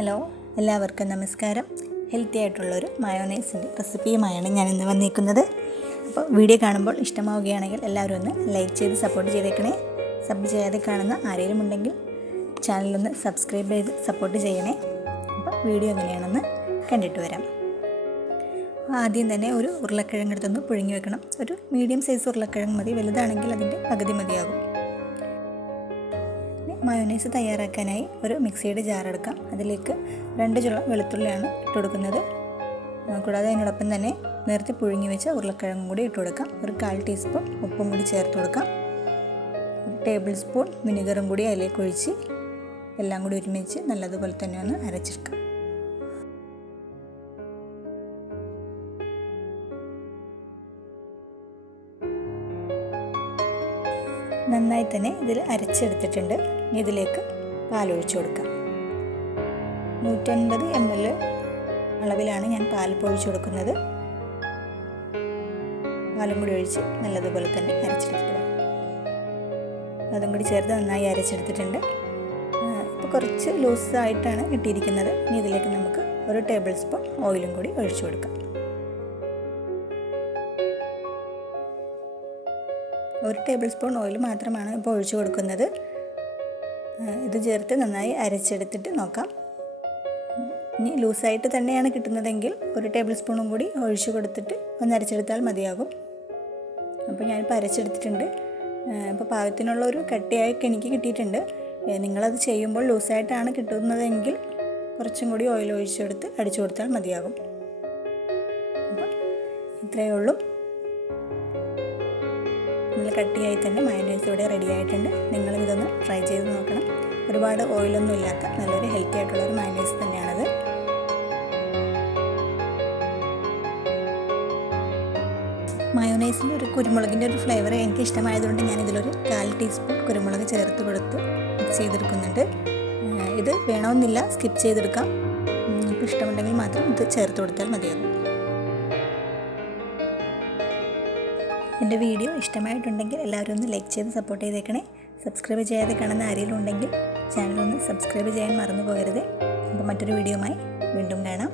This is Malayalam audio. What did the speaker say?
ഹലോ, എല്ലാവർക്കും നമസ്കാരം. ഹെൽത്തി ആയിട്ടുള്ളൊരു മയോണൈസിൻ്റെ റെസിപ്പിയുമായാണ് ഞാനിന്ന് വന്നിരിക്കുന്നത്. അപ്പോൾ വീഡിയോ കാണുമ്പോൾ ഇഷ്ടമാവുകയാണെങ്കിൽ എല്ലാവരും ഒന്ന് ലൈക്ക് ചെയ്ത് സപ്പോർട്ട് ചെയ്തേക്കണേ. സബ് ചെയ്യാതെ കാണുന്ന ആരെങ്കിലും ഉണ്ടെങ്കിൽ ചാനലൊന്ന് സബ്സ്ക്രൈബ് ചെയ്ത് സപ്പോർട്ട് ചെയ്യണേ. അപ്പോൾ വീഡിയോ എങ്ങനെയാണെന്ന് കണ്ടിട്ട് വരാം. ആദ്യം തന്നെ ഒരു ഉരുളക്കിഴങ്ങ് എടുത്തൊന്ന് പുഴുങ്ങി വെക്കണം. ഒരു മീഡിയം സൈസ് ഉരുളക്കിഴങ്ങ് മതി, വലുതാണെങ്കിൽ അതിൻ്റെ പകുതി മതിയാകും. മയോണൈസ് തയ്യാറാക്കാനായി ഒരു മിക്സിയുടെ ജാർ എടുക്കാം. അതിലേക്ക് 2 ചുള വെളുത്തുള്ളിയാണ് ഇട്ട് കൊടുക്കുന്നത്. കൂടാതെ അതിനോടൊപ്പം തന്നെ നേരത്തെ പുഴുങ്ങി വെച്ച ഉരുളക്കിഴങ്ങും കൂടി ഇട്ട് കൊടുക്കാം. ഒരു 1/4 ടീസ്പൂൺ ഉപ്പും കൂടി ചേർത്ത് കൊടുക്കാം. ഒരു ടേബിൾ സ്പൂൺ വിനെഗറും കൂടി അതിലേക്ക് ഒഴിച്ച് എല്ലാം കൂടി ഒരുമിച്ച് നല്ലതുപോലെ തന്നെ ഒന്ന് അരച്ചെടുക്കാം. നന്നായി തന്നെ ഇതിൽ അരച്ചെടുത്തിട്ടുണ്ട്. ഇനി ഇതിലേക്ക് പാലൊഴിച്ച് കൊടുക്കാം. 150 ml അളവിലാണ് ഞാൻ പാൽ ഒഴിച്ച് കൊടുക്കുന്നത്. പാലും കൂടി ഒഴിച്ച് നല്ലതുപോലെ തന്നെ അരച്ചെടുത്തിട്ട് വരാം. അതും കൂടി ചേർത്ത് നന്നായി അരച്ചെടുത്തിട്ടുണ്ട്. ഇപ്പോൾ കുറച്ച് ലൂസായിട്ടാണ് കിട്ടിയിരിക്കുന്നത്. ഇനി ഇതിലേക്ക് നമുക്ക് ഒരു ടേബിൾ സ്പൂൺ ഓയിലും കൂടി ഒഴിച്ചു കൊടുക്കാം. 1 ടേബിൾ സ്പൂൺ ഓയിൽ മാത്രമാണ് ഇപ്പോൾ ഒഴിച്ചു കൊടുക്കുന്നത്. ഇത് ചേർത്ത് നന്നായി അരച്ചെടുത്തിട്ട് നോക്കാം. ഇനി ലൂസായിട്ട് തന്നെയാണ് കിട്ടുന്നതെങ്കിൽ 1 ടേബിൾ സ്പൂണും കൂടി ഒഴിച്ചു കൊടുത്തിട്ട് ഒന്ന് അരച്ചെടുത്താൽ മതിയാകും. അപ്പോൾ ഞാനിപ്പോൾ അരച്ചെടുത്തിട്ടുണ്ട്. അപ്പോൾ പാകത്തിനുള്ള ഒരു കട്ടിയായി എനിക്ക് കിട്ടിയിട്ടുണ്ട്. നിങ്ങളത് ചെയ്യുമ്പോൾ ലൂസായിട്ടാണ് കിട്ടുന്നതെങ്കിൽ കുറച്ചും കൂടി ഓയിൽ ഒഴിച്ചെടുത്ത് അടിച്ചു കൊടുത്താൽ മതിയാകും. അപ്പോൾ ഇത്രയേ ഉള്ളൂ. നല്ല കട്ടിയായി തന്നെ മയോണൈസ് ഇവിടെ റെഡി ആയിട്ടുണ്ട്. നിങ്ങളും ഇതൊന്ന് ട്രൈ ചെയ്ത് നോക്കണം. ഒരുപാട് ഓയിലൊന്നും ഇല്ലാത്ത നല്ലൊരു ഹെൽത്തി ആയിട്ടുള്ളൊരു മയോണൈസ് തന്നെയാണത്. മയോണൈസിൻ്റെ ഒരു കുരുമുളകിൻ്റെ ഒരു ഫ്ലേവർ എനിക്ക് ഇഷ്ടമായതുകൊണ്ട് ഞാനിതിലൊരു 1/4 ടീസ്പൂൺ കുരുമുളക് ചേർത്ത് കൊടുത്ത് മിക്സ് ചെയ്തെടുക്കുന്നുണ്ട്. ഇത് വേണമെന്നില്ല, സ്കിപ്പ് ചെയ്തെടുക്കാം. നിങ്ങൾക്ക് ഇഷ്ടമുണ്ടെങ്കിൽ മാത്രം ഇത് ചേർത്ത് കൊടുത്താൽ മതിയാകും. എൻ്റെ വീഡിയോ ഇഷ്ടമായിട്ടുണ്ടെങ്കിൽ എല്ലാവരും ഒന്ന് ലൈക്ക് ചെയ്ത് സപ്പോർട്ട് ചെയ്തേക്കണേ. സബ്സ്ക്രൈബ് ചെയ്യാതെ കാണുന്ന ആരെങ്കിലും ഉണ്ടെങ്കിൽ ചാനലൊന്ന് സബ്സ്ക്രൈബ് ചെയ്യാൻ മറന്നു പോകരുത്. അപ്പോൾ മറ്റൊരു വീഡിയോയുമായി വീണ്ടും കാണാം.